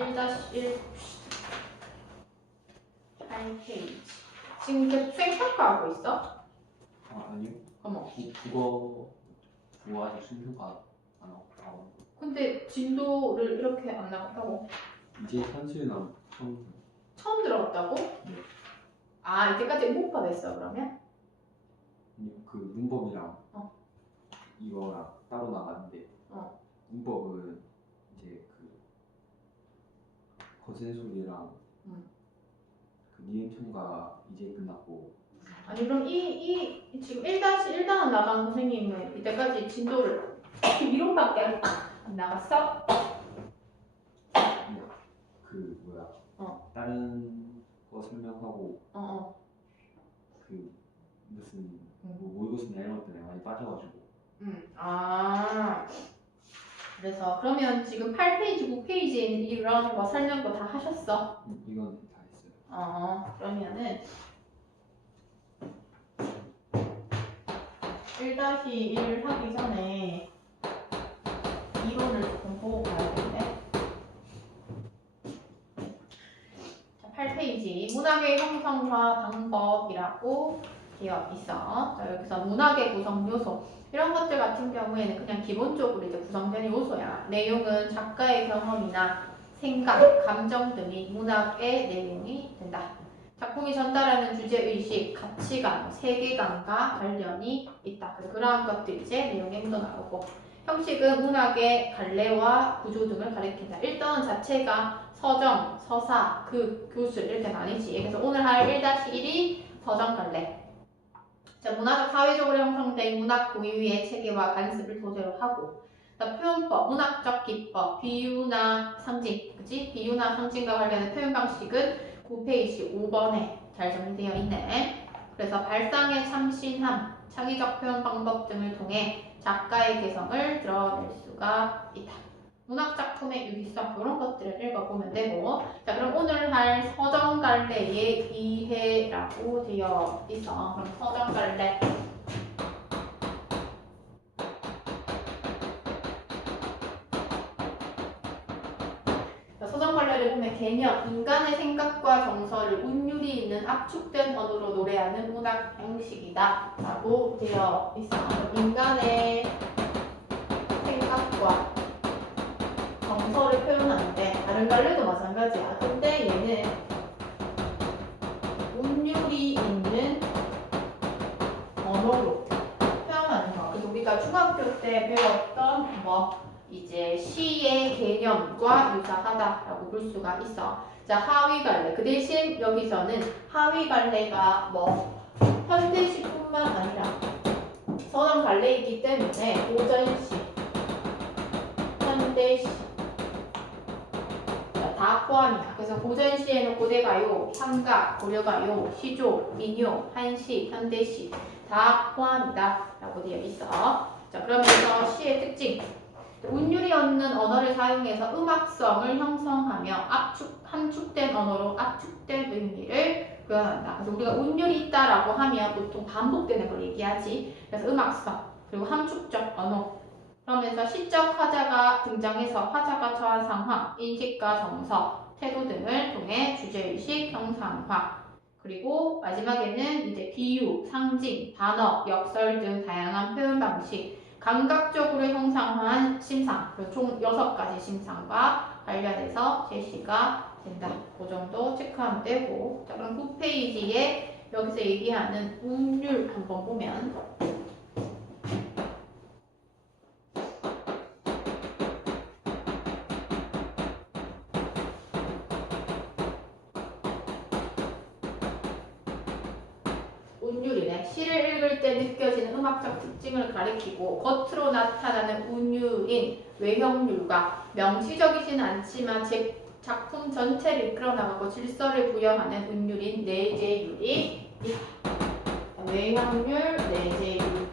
1-1 8페이지. 지금 계속 수행 평가하고 있어? 아니요. 어머. 국어 아직 순서가 안 나오고. 근데 진도를 이렇게 안 나갔다고? 이제 산수나 처음 들어갔다고? 네. 아, 이때까지 문법했어 그러면? 그 문법이랑 이거랑 따로 나가는데 문법은 이제 그 거센 소리랑 그 니은 총가 이제 끝났고. 아니 그럼 이 지금 1-1단원 나간 선생님은 이때까지 진도를 이론밖에 안 나갔어? 그 뭐야? 다른 거 설명하고 그 무슨 뭐 모의고사나 이런 것들에 많이 빠져가지고. 아 그래서 그러면 지금 8페이지, 9페이지에 있는 이런 거 설명도 다 하셨어? 이건 다 했어요. 그러면은 1-1 하기 전에 이론을 조금 보고 가야겠네. 자, 8페이지 문학의 형성화 방법이라고 되어 있어. 자, 여기서 문학의 구성 요소 이런 것들 같은 경우에는 그냥 기본적으로 이제 구성되는 요소야. 내용은 작가의 경험이나 생각, 감정 등이 문학의 내용이 된다. 작품이 전달하는 주제의식, 가치관, 세계관과 관련이 있다. 그래서 그러한 것들이 이제 내용에 묻어나오고 형식은 문학의 갈래와 구조 등을 가리킨다. 일단 자체가 서정, 서사, 교술 이렇게 나뉘지. 그래서 오늘 할 1-1이 서정 갈래. 자, 문화적 사회적으로 형성된 문학 고유의 체계와 관습을 소재로 하고 표현법, 문학적 기법, 비유나 상징, 그치? 비유나 상징과 관련된 표현 방식은 9페이지 5번에 잘 정리되어 있네. 그래서 발상의 참신함, 창의적 표현 방법 등을 통해 작가의 개성을 드러낼 수가 있다. 문학작품의 유기성 이런 것들을 읽어보면 되고 자 그럼 오늘 할 서정갈래의 이해라고 되어 있어. 그럼 서정갈래 서정갈래를 보면 개념, 인간의 생각과 정서를 운율이 있는 압축된 언어로 노래하는 문학 형식이다 라고 되어 있어. 인간의 생각과 정서를 표현하는데 다른 갈래도 마찬가지야. 근데 얘는 운율이 있는 언어로 표현하는 거. 그래서 우리가 중학교 때 배웠던 이제 시의 개념과 유사하다라고 볼 수가 있어. 자, 하위 갈래. 그 대신 여기서는 하위 갈래가 현대시뿐만 아니라 서정 갈래이기 때문에 고전시, 현대시 다 포함이야. 그래서 고전시에는 고대가요, 향각, 고려가요, 시조, 민요, 한시, 현대시 다 포함이다 라고 되어 있어. 자, 그러면서 시의 특징 운율이 없는 언어를 사용해서 음악성을 형성하며 함축된 언어로 압축된 의미를 표현한다. 그래서 우리가 운율이 있다라고 하면 보통 반복되는 걸 얘기하지. 그래서 음악성 그리고 함축적 언어 그러면서 시적 화자가 등장해서 화자가 처한 상황, 인식과 정서, 태도 등을 통해 주제의식 형상화 그리고 마지막에는 이제 비유, 상징, 단어, 역설 등 다양한 표현 방식 감각적으로 형상화한 심상 그리고 총 6가지 심상과 관련해서 제시가 된다. 그 정도 체크하면 되고 자 그럼 9페이지에 여기서 얘기하는 운율 한번 보면 운율이네. 시를 읽을 때 느껴지는 음악적 특징을 가리키고 겉으로 나타나는 운율인 외형률과 명시적이지는 않지만 작품 전체를 이끌어나가고 질서를 부여하는 운율인 내재율이 있다. 외형률, 내재율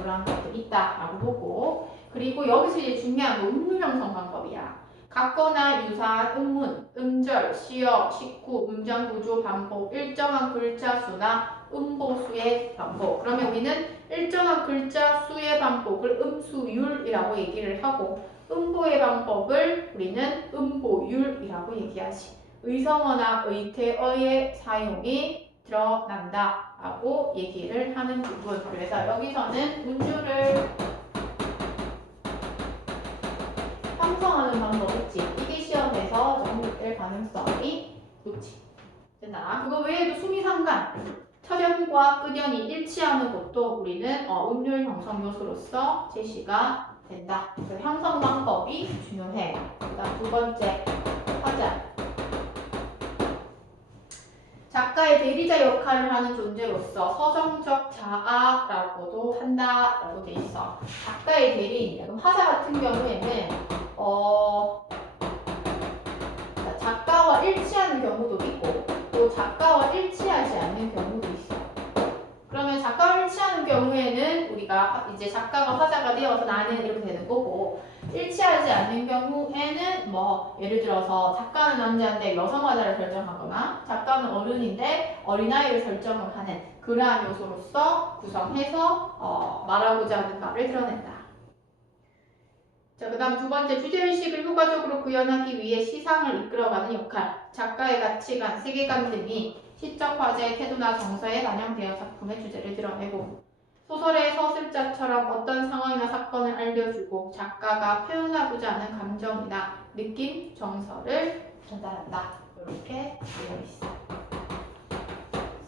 이런 것들이 있다라고 보고 그리고 여기서 이제 중요한 건 운율 형성 방법이야. 같거나 유사한 음문, 음절, 시어, 식구, 문장 구조, 반복, 일정한 글자 수나 음보수의 반복. 그러면 우리는 일정한 글자 수의 반복을 음수율이라고 얘기를 하고 음보의 반복을 우리는 음보율이라고 얘기하지. 의성어나 의태어의 사용이 드러난다 라고 얘기를 하는 부분. 그래서 여기서는 문주를 형성하는 방법 있지. 이게 시험에서 정립될 가능성이 높지. 됐나? 그거 외에도 수미상관, 철연과 끈연이 일치하는 것도 우리는 음률 형성 요소로서 제시가 된다. 그래서 형성 방법이 중요해. 그다음 두 번째 화자. 작가의 대리자 역할을 하는 존재로서 서정적 자아라고도 한다라고 돼 있어. 작가의 대리인이야. 그럼 화자 같은 경우에는 작가와 일치하는 경우도 있고 또 작가와 일치하지 않는 경우도 있어. 그러면 작가와 일치하는 경우에는 우리가 이제 작가가 화자가 되어서 나는 이렇게 되는 거고 일치하지 않는 경우에는 뭐 예를 들어서 작가는 남자인데 여성 화자를 설정하거나 작가는 어른인데 어린아이를 설정을 하는 그러한 요소로서 구성해서 말하고자 하는 바를 드러낸다. 자, 그 다음 두 번째, 주제의식을 효과적으로 구현하기 위해 시상을 이끌어가는 역할. 작가의 가치관, 세계관 등이 시적 화제의 태도나 정서에 반영되어 작품의 주제를 드러내고 소설의 서술자처럼 어떤 상황이나 사건을 알려주고 작가가 표현하고자 하는 감정이나 느낌, 정서를 전달한다. 이렇게 되어 있어.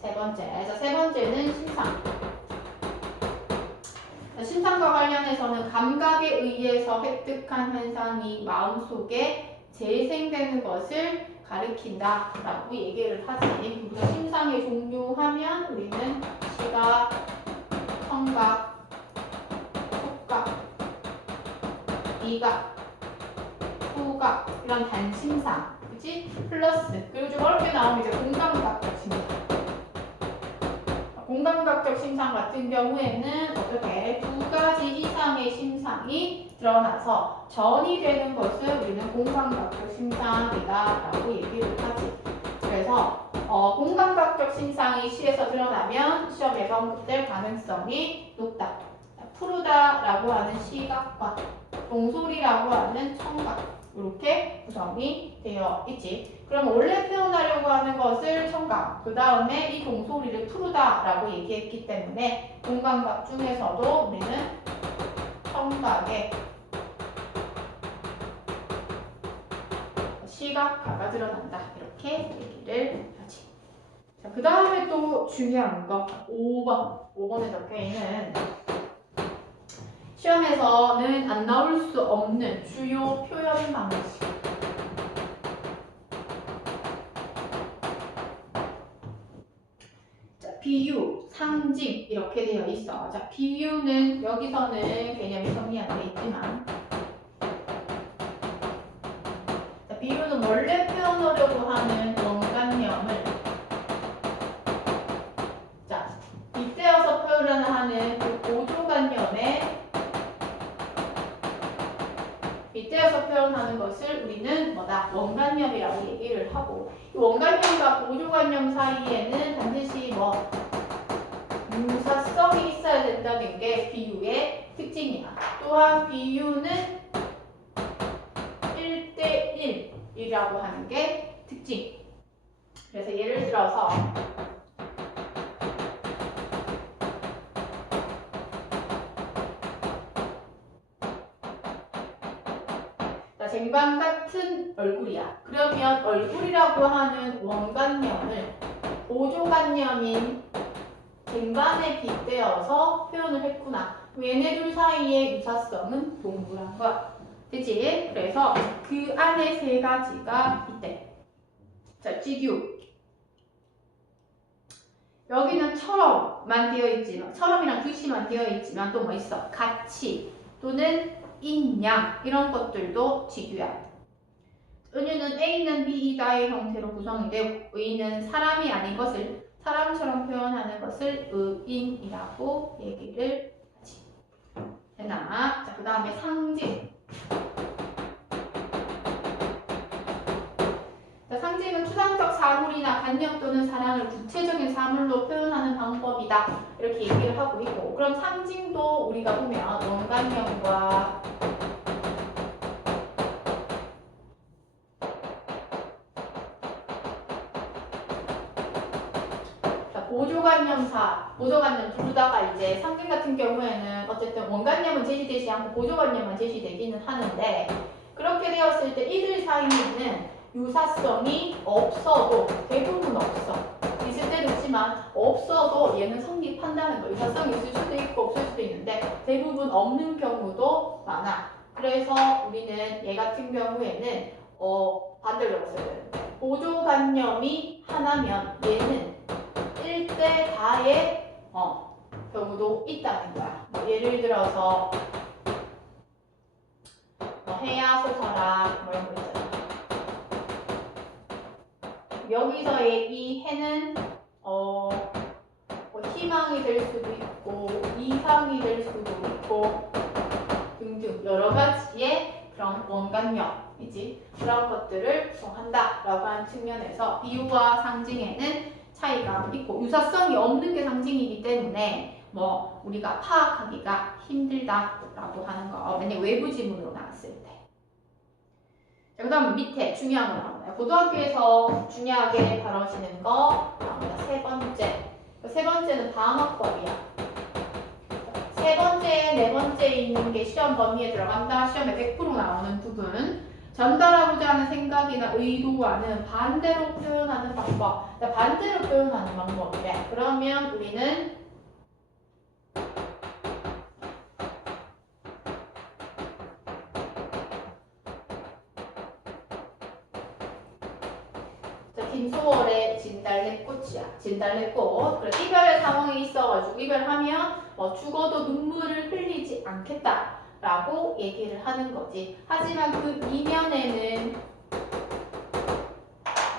세 번째, 자, 세 번째는 심상. 심상과 관련해서는 감각에 의해서 획득한 현상이 마음속에 재생되는 것을 가리킨다 라고 얘기를 하지. 우리가 심상의 종류하면 우리는 시각, 청각, 촉각, 미각, 후각 이런 단심상, 그치? 플러스 그리고 좀 어렵게 나오면 이제 공감각적 심상. 공감각적 심상 같은 경우에는 어떻게 두 가지 이상의 심상이 드러나서 전이 되는 것을 우리는 공감각적 심상이다라고 얘기를 하지. 그래서 공감각적 심상이 시에서 드러나면 시험에서 언급될 가능성이 높다. 푸르다라고 하는 시각과 동소리라고 하는 청각 이렇게 구성이 되어 있지. 그럼 원래 표현하려고 하는 것을 청각, 그 다음에 이 동소리를 푸르다라고 얘기했기 때문에 공감각 중에서도 우리는 청각에 시각화가 드러난다. 이렇게 얘기를 하지. 자, 그 다음에 또 중요한 거 5번에 적혀있는 시험에서는 안 나올 수 없는 주요 표현 방식. 자, 비유, 상징 이렇게 되어 있어. 자, 비유는 여기서는 개념이 정리 안 돼 있지만 자, 비유는 원래 표현하려고 하는 원관념을 자, 빗대어서 표현을 하는 그 보조관념에 빗대어서 표현하는 것을 우리는 뭐다? 원관념이라고 얘기를 하고 이 원관념과 보조관념 사이에는 반드시 뭐 유사성이 있어야 된다는 게 비유의 특징이야. 또한 비유는 1대1이라고 하는 게 특징. 그래서 예를 들어서 쟁반 같은 얼굴이야. 그러면 얼굴이라고 하는 원관념을 보조관념인 쟁반에 빗대어서 표현을 했구나. 얘네 둘 사이의 유사성은 동일한 거야. 그치? 그래서 그 안에 세 가지가 있대. 자, 비교. 여기는 처럼만 되어 있지만, 처럼이랑 글씨만 되어 있지만 또 뭐 있어? 같이 또는 인양 이런 것들도 지규야. 은유는 A는 B, 이다의 형태로 구성이 되고 의는 사람이 아닌 것을 사람처럼 표현하는 것을 의인이라고 얘기를 하지. 됐나? 자, 그 다음에 상징. 자, 상징은 추상적 사물이나 관념 또는 사랑을 구체적인 사물로 표현하는 방법이다. 이렇게 얘기를 하고 있고, 그럼 상징도 우리가 보면 원관념과 보조관념 둘 다가 이제 상징 같은 경우에는 어쨌든 원관념은 제시되지 않고 보조관념만 제시되기는 하는데, 그렇게 되었을 때 이들 사이에는 유사성이 없어도, 대부분 없어. 있을 때도 있지만 없어도 얘는 성립한다는 거. 유사성이 있을 수도 있고 없을 수도 있는데 대부분 없는 경우도 많아. 그래서 우리는 얘 같은 경우에는 반대로 봤어야 되는데, 보조관념이 하나면 얘는 1대 다의 경우도 있다는 거야. 예를 들어서 해야 소설학 이런 거 있잖아. 여기서의 이 해는 희망이 될 수도 있고 이상이 될 수도 있고 등등 여러 가지의 그런 원관념이지, 그런 것들을 구성한다라고 하는 측면에서 비유와 상징에는 차이가 있고, 유사성이 없는 게 상징이기 때문에 우리가 파악하기가 힘들다라고 하는 거. 만약 외부 지문으로 나왔을 때. 자, 그 다음 밑에 중요한 거 나옵니다. 고등학교에서 중요하게 다뤄지는 거 나옵니다. 세 번째. 세 번째는 방어법이야. 세 번째, 네 번째 있는 게 시험 범위에 들어간다. 시험에 100% 나오는 부분. 전달하고자 하는 생각이나 의도와는 반대로 표현하는 방법. 반대로 표현하는 방법이래. 그러면 우리는 김소월의 진달래꽃이야. 진달래꽃. 그래, 이별의 상황이 있어가지고 이별하면 죽어도 눈물을 흘리지 않겠다라고 얘기를 하는 거지. 하지만 그 이면에는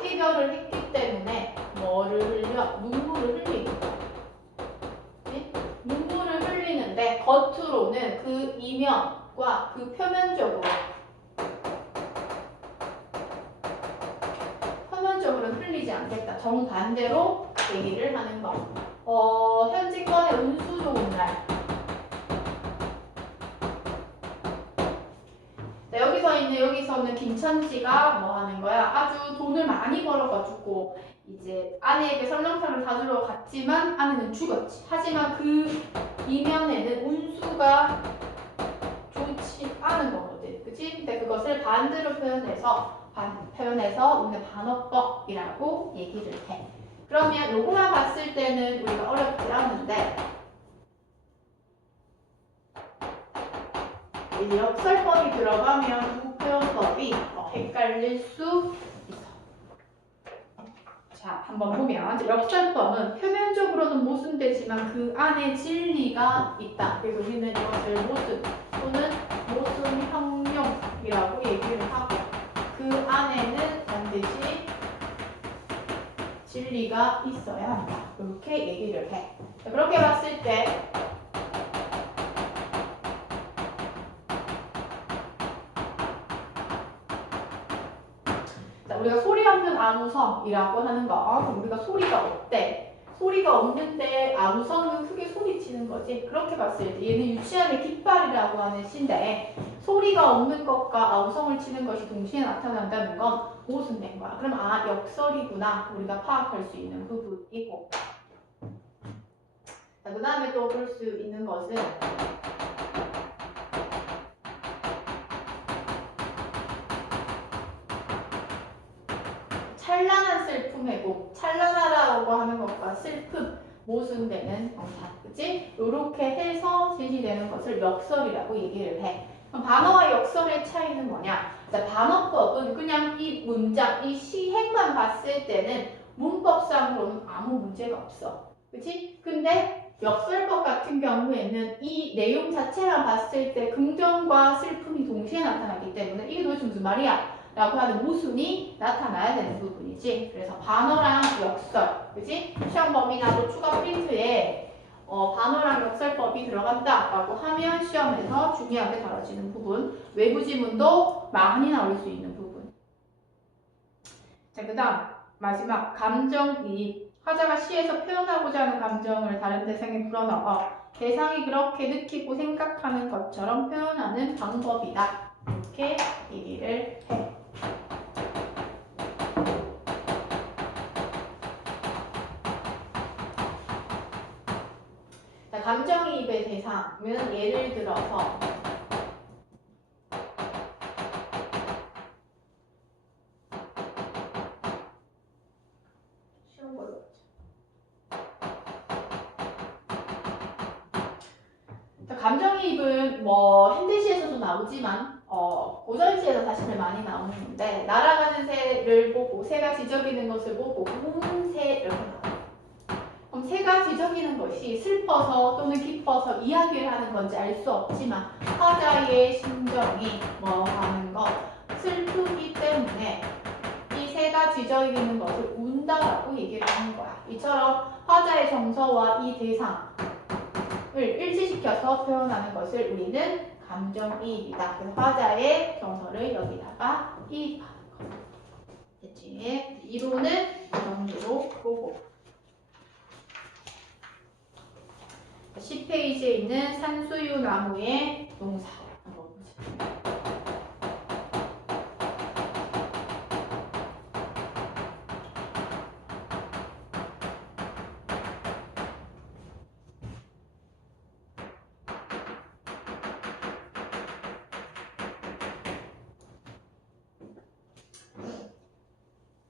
이별을 했기 때문에 뭐를 흘려? 눈물을 흘리는 거야. 네? 눈물을 흘리는데 겉으로는 그 이면과 그 표면적으로 흘리지 않겠다. 정반대로 얘기를 하는 거. 현직권의 운수 좋은 날. 자, 여기서는 김천지가 뭐 하는 거야? 아주 돈을 많이 벌어가지고 이제 아내에게 설렁탕을 사주러 갔지만 아내는 죽었지. 하지만 그 이면에는 운수가 좋지 않은 거거든. 그치? 근데 그것을 반대로 표현해서 우리는 반어법이라고 얘기를 해. 그러면 요거만 봤을 때는 우리가 어렵지 않은데, 이제 역설법이 들어가면 두 표현법이 헷갈릴 수 있어. 자, 한번 보면 역설법은 표면적으로는 모순되지만 그 안에 진리가 있다. 그래서 우리는 이것을 모순 또는 모순형용이라고 얘기를 하고, 그 안에는 반드시 진리가 있어야 한다. 이렇게 얘기를 해. 그렇게 봤을 때 우리가 소리 없는 아무성이라고 하는 거. 그럼 우리가 소리가 없대. 소리가 없는데 아무성은 크게 소리치는 거지. 그렇게 봤을 때 얘는 유치함의 깃발이라고 하는 시인데, 소리가 없는 것과 아우성을 치는 것이 동시에 나타난다는 건 모순된 거야. 그럼 역설이구나 우리가 파악할 수 있는 부분이고, 그 다음에 또 볼 수 있는 것은 찬란한 슬픔 회복. 찬란하다고 하는 것과 슬픔, 모순되는 형사. 그치? 이렇게 해서 제시되는 것을 역설이라고 얘기를 해. 그럼 반어와 역설의 차이는 뭐냐? 자, 반어법은 그냥 이 문장, 이 시행만 봤을 때는 문법상으로는 아무 문제가 없어. 그치? 근데 역설법 같은 경우에는 이 내용 자체만 봤을 때 긍정과 슬픔이 동시에 나타나기 때문에 이게 도대체 무슨 말이야? 라고 하는 모순이 나타나야 되는 부분이지. 그래서 반어랑 역설, 그치? 시험 범위나 또 추가 프린트에 반어랑 역설법이 들어간다라고 하면 시험에서 중요하게 다뤄지는 부분, 외부 지문도 많이 나올 수 있는 부분. 자, 자, 그 다음 마지막 감정이입. 화자가 시에서 표현하고자 하는 감정을 다른 대상에 불어넣어 대상이 그렇게 느끼고 생각하는 것처럼 표현하는 방법이다. 이렇게 얘기를 해. 자, 감정이입의 대상은 예를 들어서 쉬운 걸로 자, 감정이입은 뭐 현대시에서도 나오지만 고전시에서 사실 많이 나오는데 날아가는 새를 보고 새가 지저귀는 것을 보고 새 이렇게 나와요. 그럼 새가 지저귀는 것이 슬퍼서 또는 기뻐서 이야기를 하는 건지 알 수 없지만 화자의 심정이 뭐 하는 것 슬프기 때문에 이 새가 지저귀는 것을 운다라고 얘기를 하는 거야. 이처럼 화자의 정서와 이 대상을 일치시켜서 표현하는 것을 우리는 감정이입이다. 그래서 화자의 정서를 여기다가 이입하는 거. 됐지? 이론은 이 정도로 보고 10페이지에 있는 산수유 나무의 농사 한번 보자.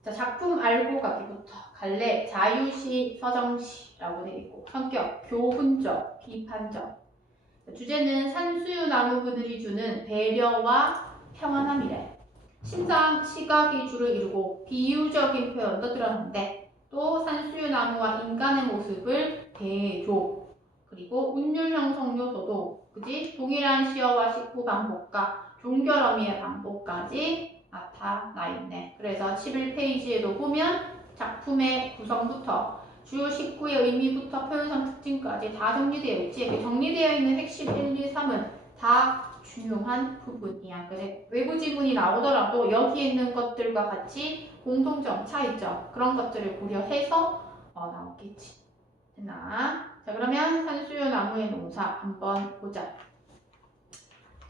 자, 작품 알고 가기부터 갈래, 자유시, 서정시라고 되어 있고 성격, 교훈적, 비판적. 주제는 산수유 나무 그들이 주는 배려와 평안함이래. 신상, 시각이 주를 이루고 비유적인 표현도 드러난데 또 산수유 나무와 인간의 모습을 대조 그리고 운율 형성 요소도 그지 동일한 시어와 식구 반복과 종결어미의 반복까지 나타나 있네. 그래서 11페이지에도 보면 작품의 구성부터 주요 식구의 의미부터 표현상 특징까지 다 정리되어 있지. 이렇게 정리되어 있는 핵심 1, 2, 3은 다 중요한 부분이야. 그래서 외부 지문이 나오더라도 여기 있는 것들과 같이 공통점, 차이점 그런 것들을 고려해서 나오겠지. 됐나? 자, 그러면 산수유 나무의 농사 한번 보자.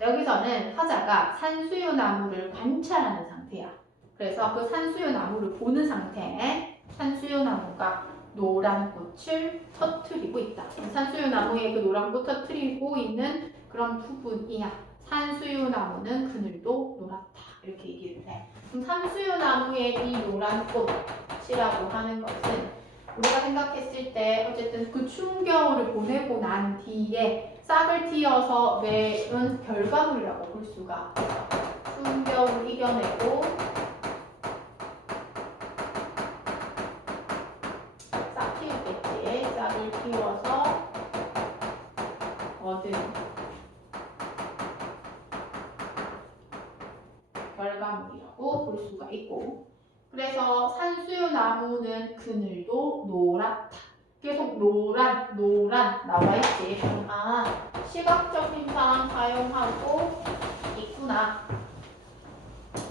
여기서는 화자가 산수유 나무를 관찰하는 상태야. 그래서 그 산수유 나무를 보는 상태에 산수유 나무가 노란 꽃을 터트리고 있다. 산수유 나무에 그 노란 꽃 터트리고 있는 그런 부분이야. 산수유 나무는 그늘도 노랗다. 이렇게 얘기를 해. 그럼 산수유 나무의 이 노란 꽃이라고 하는 것은 우리가 생각했을 때 어쨌든 그 추운 겨울을 보내고 난 뒤에 싹을 틔어서 맺은 결과물이라고 볼 수가 있어. 추운 겨울을 이겨내고 싹 틔우겠지. 싹을 틔워서 얻은 결과물이라고 볼 수가 있고 그래서 산수유 나무는 그늘도 노랗다. 계속 노란 나와 있지. 시각적 힌상 사용하고 있구나.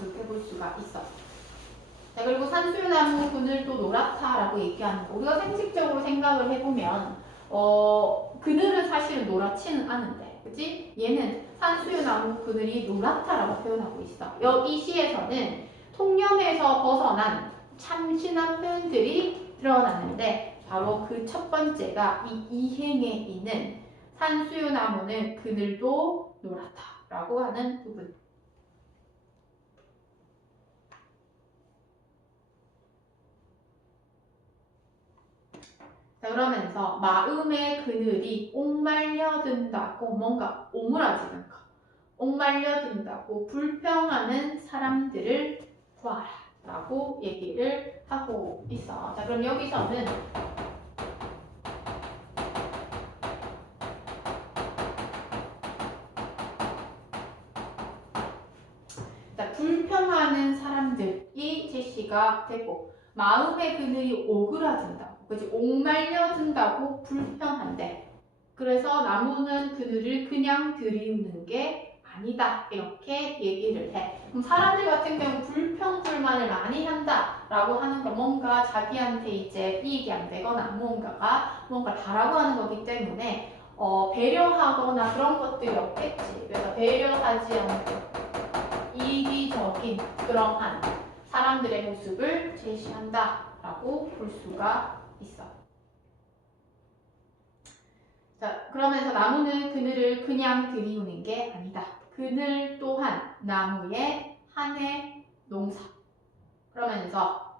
이렇게 볼 수가 있어. 자, 그리고 산수유 나무 그늘도 노랗다라고 얘기하는 거. 우리가 상식적으로 생각을 해보면 그늘은 사실은 노랗지는 않은데, 그치? 얘는 산수유 나무 그늘이 노랗다라고 표현하고 있어. 이 시에서는 통념에서 벗어난 참신한 표현들이 드러났는데 바로 그 첫 번째가 이 이행에 있는 산수유 나무는 그늘도 노랗다라고 하는 부분. 자, 그러면서 마음의 그늘이 옥말려든다고 뭔가 오므라지는 거. 옥말려든다고 불평하는 사람들을 구하라 라고 얘기를 하고 있어. 자, 그럼 여기서는 자, 불평하는 사람들이 제시가 되고 마음의 그늘이 오그라든다고 그치? 옥말려든다고 불평한대. 그래서 나무는 그늘을 그냥 들이우는 게 아니다 이렇게 얘기를 해. 그럼 사람들 같은 경우 불평 불만을 많이 한다 라고 하는 건 뭔가 자기한테 이제 이익이 안 되거나 뭔가 다라고 하는 거기 때문에 배려하거나 그런 것들이 없겠지. 그래서 배려하지 않고 이기적인 그러한 사람들의 모습을 제시한다 라고 볼 수가 있어. 자, 그러면서 나무는 그늘을 그냥 들이우는 게 아니다. 그늘 또한 나무의 하나의 농사. 그러면서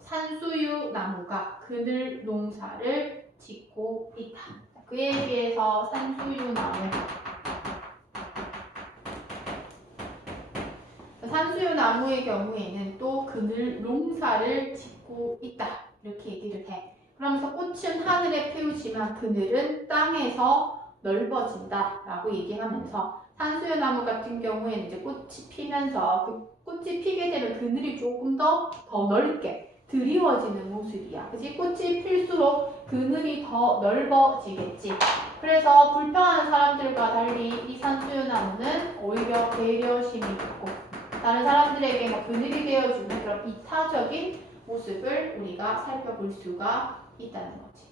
산수유 나무가 그늘 농사를 짓고 있다. 그에 비해서 산수유 나무의 경우에는 또 그늘 농사를 짓고 있다. 이렇게 얘기를 해. 그러면서 꽃은 하늘에 피우지만 그늘은 땅에서 넓어진다 라고 얘기하면서 산수유 나무 같은 경우에는 이제 꽃이 피면서 그 꽃이 피게 되면 그늘이 조금 더 넓게 드리워지는 모습이야. 그치? 꽃이 필수록 그늘이 더 넓어지겠지. 그래서 불평하는 사람들과 달리 이 산수유 나무는 오히려 배려심이 있고 다른 사람들에게 그늘이 되어주는 그런 이타적인 모습을 우리가 살펴볼 수가 있다는 거지.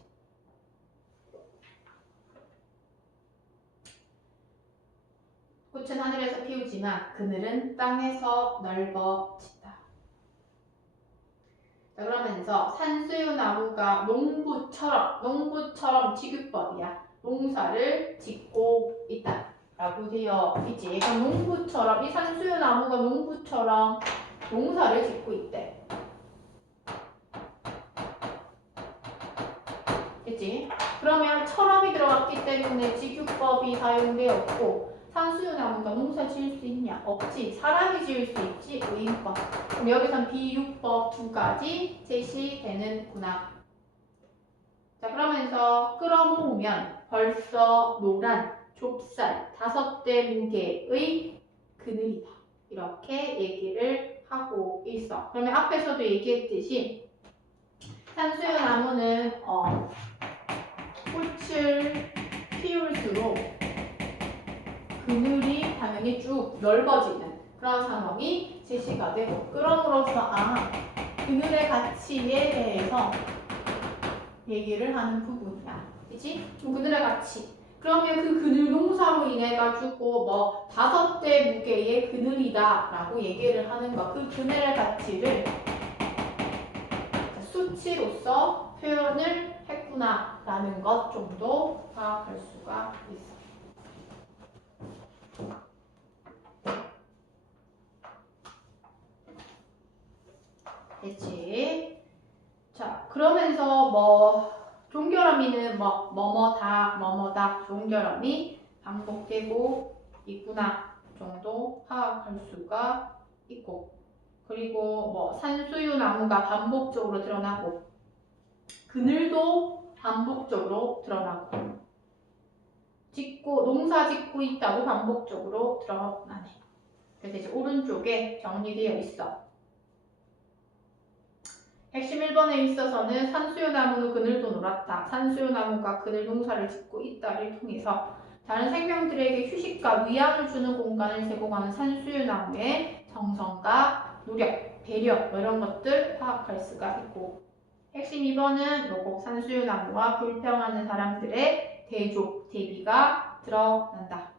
꽃은 하늘에서 피우지만 그늘은 땅에서 넓어진다. 자, 그러면서 산수유 나무가 농부처럼 직유법이야. 농사를 짓고 있다. 라고 되어 있지. 그럼 농부처럼, 이 산수유 나무가 농부처럼 농사를 짓고 있대. 그치? 그러면 처럼이 들어갔기 때문에 직유법이 사용되었고 산수유 나무가 농사 지을 수 있냐? 없지. 사람이 지을 수 있지. 의인법. 그럼 여기선 비유법 두 가지 제시되는구나. 자, 그러면서 끌어모으면 벌써 노란 좁쌀 5대 무게의 그늘이다. 이렇게 얘기를 하고 있어. 그러면 앞에서도 얘기했듯이 산수유 나무는 꽃을 피울수록 그늘이 당연히 쭉 넓어지는 그런 상황이 제시가 되고 그럼으로써 그늘의 가치에 대해서 얘기를 하는 부분이야. 그치? 그늘의 가치. 그러면 그 그늘 농사로 인해 가지고 5대 무게의 그늘이다 라고 얘기를 하는 거. 그 그늘의 가치를 수치로서 표현을 했구나 라는 것 정도 파악할 수가 있어. 됐지? 자, 그러면서 종결어미는 뭐뭐다 종결어미 반복되고 있구나 정도 파악할 수가 있고 그리고 산수유 나무가 반복적으로 드러나고 그늘도 반복적으로 드러나고 농사 짓고 있다고 반복적으로 드러나네. 그래서 이제 오른쪽에 정리되어 있어. 핵심 1번에 있어서는 산수유 나무는 그늘도 놀았다. 산수유 나무가 그늘 농사를 짓고 있다를 통해서 다른 생명들에게 휴식과 위안을 주는 공간을 제공하는 산수유 나무의 정성과 노력, 배려 이런 것들 파악할 수가 있고 핵심 2번은 요거 산수유 나무와 불평하는 사람들의 대비가 드러난다.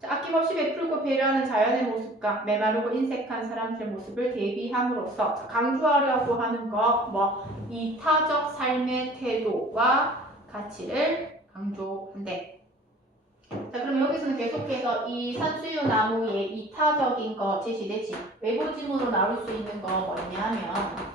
자, 아낌없이 베풀고 배려하는 자연의 모습과 메마르고 인색한 사람들의 모습을 대비함으로써 강조하려고 하는 거 이타적 삶의 태도와 가치를 강조한대. 자, 그럼 여기서는 계속해서 이 산수유 나무의 이타적인 거 제시되지. 외부 지문으로 나올 수 있는 거 뭐냐면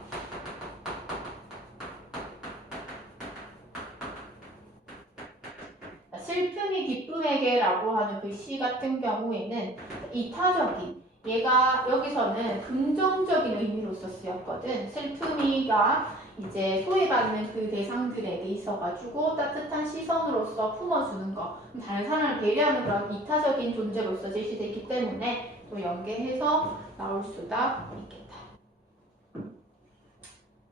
슬픔이 기쁨에게라고 하는 그 시 같은 경우에는 이타적인 얘가 여기서는 긍정적인 의미로서 쓰였거든. 슬픔이가 이제 소외받는 그 대상들에게 있어가지고 따뜻한 시선으로서 품어주는 거 다른 사람을 배려하는 그런 이타적인 존재로서 제시되기 때문에 또 연계해서 나올 수가 있겠다.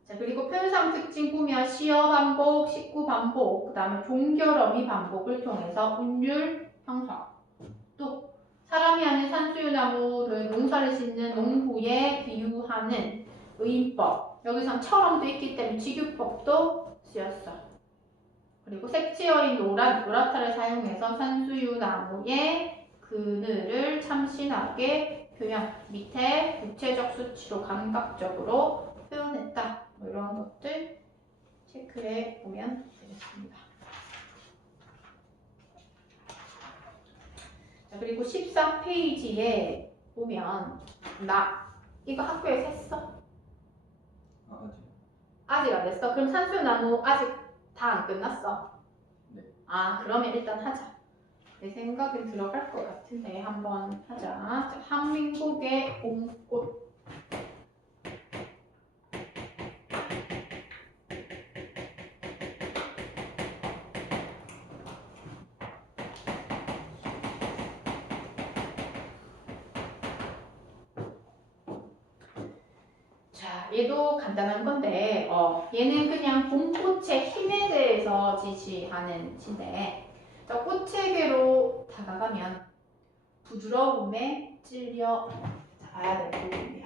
자, 그리고 표현상 특징 보면 시어 반복, 식구 반복, 그 다음에 종결어미 반복을 통해서 운율 형성 또 사람이 아닌 산수유나무를 농사를 짓는 농부에 비유하는 의인법. 여기선 처럼도 있기 때문에 직유법도 쓰였어. 그리고 색지어인 노랗다를 사용해서 산수유나무의 그늘을 참신하게 표현. 밑에 구체적 수치로 감각적으로 표현했다. 뭐 이런 것들 체크해 보면 되겠습니다. 자, 그리고 14페이지에 보면 나 이거 학교에 샜어? 아직 안 됐어? 그럼 산수유나무 아직 다 안 끝났어? 네. 아, 그러면 일단 하자. 내 생각엔 들어갈 것 같은데 한번 하자. 자, 한민국의 봄꽃. 자, 얘도 간단한 건데 얘는 그냥 봄꽃의 힘에 대해서 지시하는 시인데 자, 꽃체계로 다가가면 부드러움에 찔려 봐야 될 부분이야.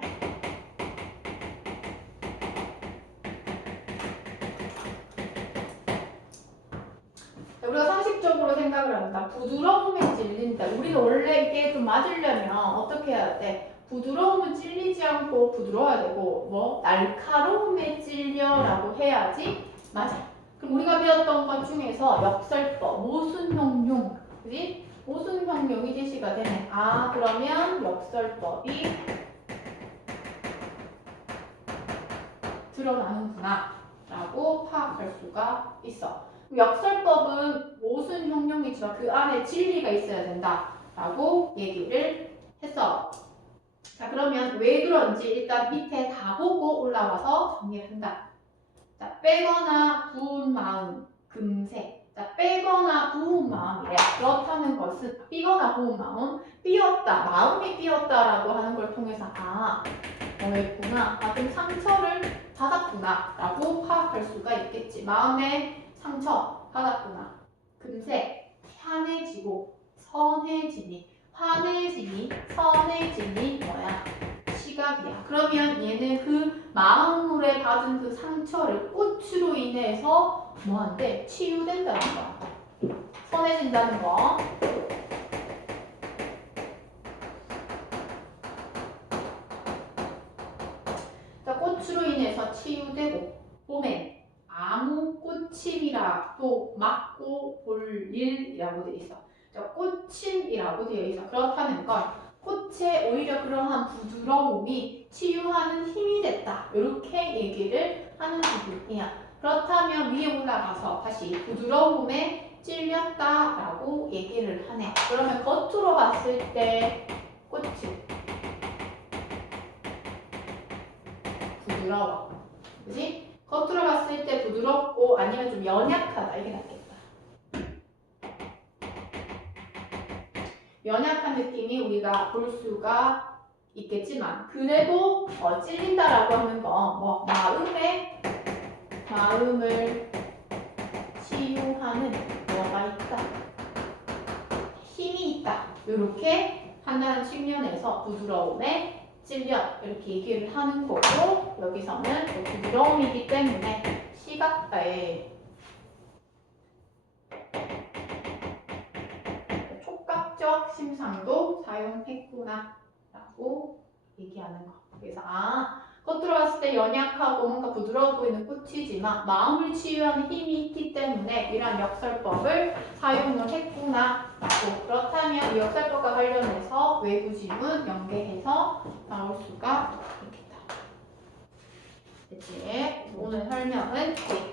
우리가 상식적으로 생각을 한다. 부드러움에 찔린다. 우리는 원래 이게 좀 맞으려면 어떻게 해야 돼? 부드러움은 찔리지 않고 부드러워야 되고 뭐 날카로움에 찔려라고 해야지 맞아. 그럼 우리가 배웠던 것 중에서 역설법, 모순형용, 그지? 모순형용이 제시가 되네. 아, 그러면 역설법이 드러나는구나 라고 파악할 수가 있어. 역설법은 모순형용이지만 그 안에 진리가 있어야 된다 라고 얘기를 했어. 자, 그러면 왜 그런지 일단 밑에 다 보고 올라와서 정리를 한다. 자, 빼거나 부은 마음, 금세. 자, 빼거나 부은 마음이래. 그렇다는 것은 삐거나 부은 마음, 삐었다, 마음이 삐었다라고 하는 걸 통해서 너였구나. 그럼 상처를 받았구나 라고 파악할 수가 있겠지. 마음에 상처 받았구나. 금세 환해지고 선해지니. 환해지니, 선해지니 뭐야? 시각이야. 그러면 얘는 그 마음으로 받은 그 상처를 꽃으로 인해서 뭐한테? 치유된다는 거야. 선해진다는 거. 자, 꽃으로 인해서 치유되고 봄엔 아무 꽃임이라도 막고 볼 일이라고 되어 있어. 꽃임이라고 되어 있어. 그렇다는 건 꽃에 오히려 그러한 부드러움이 치유하는 힘이 됐다. 이렇게 얘기를 하는 부분이야. 그렇다면 위에 올라가서 다시 부드러움에 찔렸다라고 얘기를 하네. 그러면 겉으로 봤을 때 꽃이 부드러워. 그지? 겉으로 봤을 때 부드럽고 아니면 좀 연약하다. 이게 낫겠다. 연약한 느낌이 우리가 볼 수가 있겠지만 그래도 찔린다라고 하는 건 뭐 마음을 치유하는 뭐가 있다. 힘이 있다. 이렇게 판단하는 측면에서 부드러움에 찔려 이렇게 얘기를 하는 거고 여기서는 또 부드러움이기 때문에 시각과의 촉각적 심상도 사용했구나 라고 얘기하는 거. 그래서 겉으로 봤을 때 연약하고 뭔가 부드러워 보이는 꽃이지만 마음을 치유하는 힘이 있기 때문에 이러한 역설법을 사용을 했구나 라고. 그렇다면 이 역설법과 관련해서 외부 지문 연계해서 나올 수가 있겠다. 됐지? 오늘 설명은 여기까지.